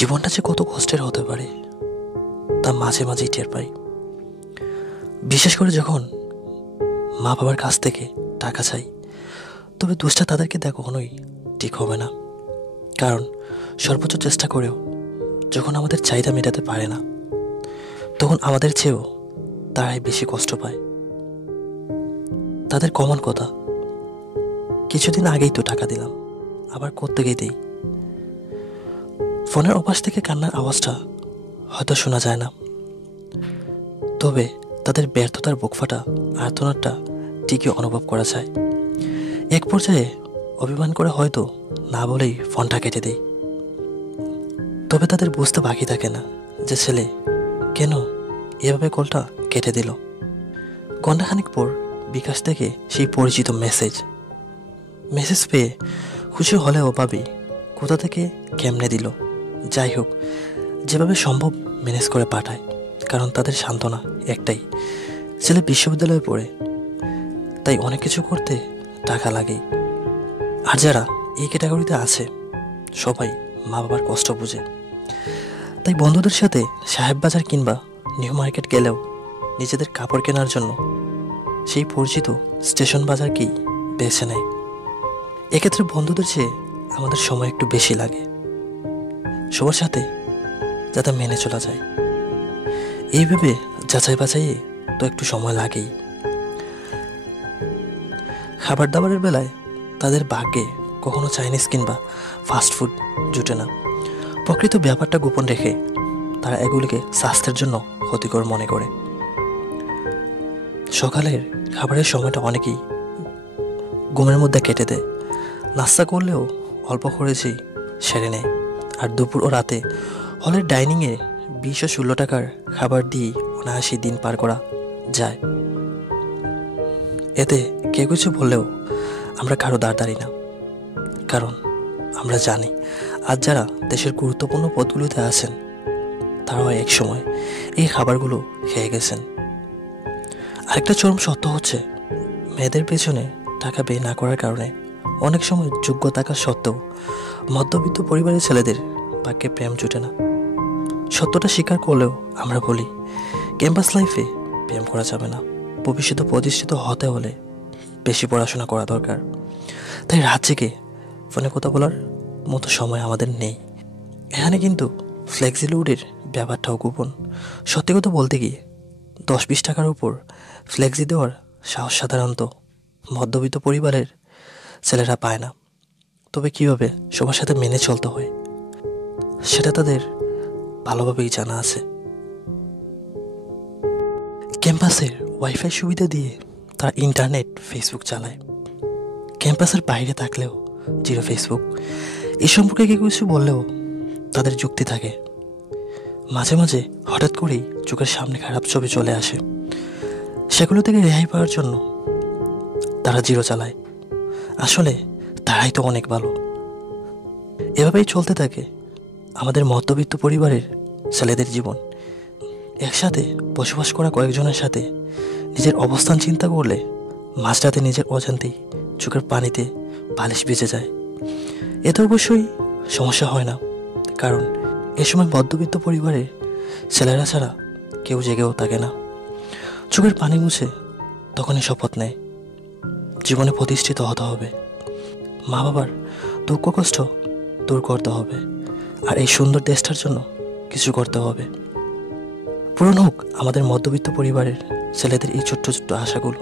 জীবনটা যে কত কষ্টের হতে পারে তা মাঝে মাঝেই টের পাই। বিশেষ করে যখন মা বাবার কাছ থেকে টাকা চাই, তবে দোষটা তাদেরকে দেওয়া কখনোই ঠিক হবে না। কারণ সর্বোচ্চ চেষ্টা করেও যখন আমাদের চাহিদা মেটাতে পারে না, তখন আমাদের চেয়েও তারাই বেশি কষ্ট পায়। তাদের কমন কথা, কিছুদিন আগেই তো টাকা দিলাম, আবার কোত্থেকে দেই। ফোনের ওপাশ থেকে কান্নার আওয়াজটা হয়তো শোনা যায় না, তবে তাদের ব্যর্থতার বুকফাটা আর্তনাদটা ঠিকই অনুভব করা যায়। এক পর্যায়ে অভিমান করে হয়তো না বলেই ফোনটা কেটে দেই। তবে তাদের বুঝতে বাকি থাকে না যে ছেলে কেন এভাবে কলটা কেটে দিল। ঘণ্টাখানিক পর বিকাশ থেকে সেই পরিচিত মেসেজ পেয়ে খুশি হলেও ভাবি কোথা থেকে কেমনে দিল। যাই হোক, যেভাবে সম্ভব ম্যানেজ করে পাঠায়, কারণ তাদের সান্ত্বনা একটাই, ছেলে বিশ্ববিদ্যালয়ে পড়ে, তাই অনেক কিছু করতে টাকা লাগেই। আর যারা এই ক্যাটাগরিতে আছে সবাই মা বাবার কষ্ট বুঝে, তাই বন্ধুদের সাথে সাহেব বাজার কিংবা নিউ মার্কেট গেলেও নিজেদের কাপড় কেনার জন্য সেই পরিচিত স্টেশন বাজারকেই বেছে নেয়। এক্ষেত্রে বন্ধুদের চেয়ে আমাদের সময় একটু বেশি লাগে, সবার সাথে যাতে মেনে চলা যায়। এইভাবে যাচাই বাছাইয়ে তো একটু সময় লাগেই। খাবার দাবারের বেলায় তাদের ভাগ্যে কখনো চাইনিজ কিংবা ফাস্টফুড জুটে না। প্রকৃত ব্যাপারটা গোপন রেখে তারা এগুলিকে স্বাস্থ্যের জন্য ক্ষতিকর মনে করে। সকালের খাবারের সময়টা অনেকেই ঘুমের মধ্যে কেটে দেয়, নাস্তা করলেও অল্প খরচেই সেরে নেয়। আর দুপুর ও রাতে হলের ডাইনিংয়ে 20 ও 16 টাকার খাবার দিয়ে অনায়াসে দিন পার করা যায়। এতে কেউ কিছু বললেও আমরা কারো দাঁড়ি না, কারণ আমরা জানি আজ যারা দেশের গুরুত্বপূর্ণ পদগুলোতে আছেন তারাও এক সময় এই খাবারগুলো খেয়ে গেছেন। আরেকটা চরম সত্য হচ্ছে, মেয়েদের পেছনে টাকা ব্যয় না করার কারণে অনেক সময় যোগ্য থাকা সত্ত্বেও মধ্যবিত্ত পরিবারের ছেলেদের ভাগ্যে প্রেম জুটে না। সত্যটা স্বীকার করলেও আমরা বলি ক্যাম্পাস লাইফে প্রেম করা যাবে না, ভবিষ্যতে প্রতিষ্ঠিত হতে হলে বেশি পড়াশোনা করা দরকার। তাই রাত জেগে ফোনে কথা বলার মতো সময় আমাদের নেই। এখানে কিন্তু ফ্লেক্সি লোডের ব্যাপারটাও গোপন। সত্যি কথা বলতে গিয়ে 10-20 টাকার উপর ফ্লেক্সি দেওয়ার সাহস সাধারণত মধ্যবিত্ত পরিবারের ছেলেরা পায় না। তবে কীভাবে সবার সাথে মেনে চলতে হয় সেটা তাদের ভালোভাবেই জানা আছে। ক্যাম্পাসের ওয়াইফাই সুবিধা দিয়ে তারা ইন্টারনেট ফেসবুক চালায়। ক্যাম্পাসের বাইরে থাকলেও জিরো ফেসবুক। এই সম্পর্কে কেউ কিছু বললেও তাদের যুক্তি থাকে। মাঝে মাঝে হঠাৎ করেই চোখের সামনে খারাপ ছবি চলে আসে, সেগুলো থেকে রেহাই পাওয়ার জন্য তারা জিরো চালায়। আসলে তারাই তো অনেক ভালো। এভাবেই চলতে থাকে আমাদের মধ্যবিত্ত পরিবারের ছেলেদের জীবন। একসাথে বসবাস করা কয়েকজনের সাথে নিজের অবস্থান চিন্তা করলে মাঝরাতে নিজের অজান্তেই চোখের পানিতে বালিশ ভিজে যায়। এতে অবশ্যই সমস্যা হয় না, কারণ এ সময় মধ্যবিত্ত পরিবারের ছেলেরা ছাড়া কেউ জেগেও থাকে না। চোখের পানি মুছে তখনই শপথ নেয় জীবনে প্রতিষ্ঠিত হতে হবে, মা বাবার দুঃখ কষ্ট দূর করতে হবে, আর এই সুন্দর দেশটার জন্য কিছু করতে হবে। পূরণ হোক আমাদের মধ্যবিত্ত পরিবারের ছেলেদের এই ছোট্ট ছোট্ট আশাগুলো।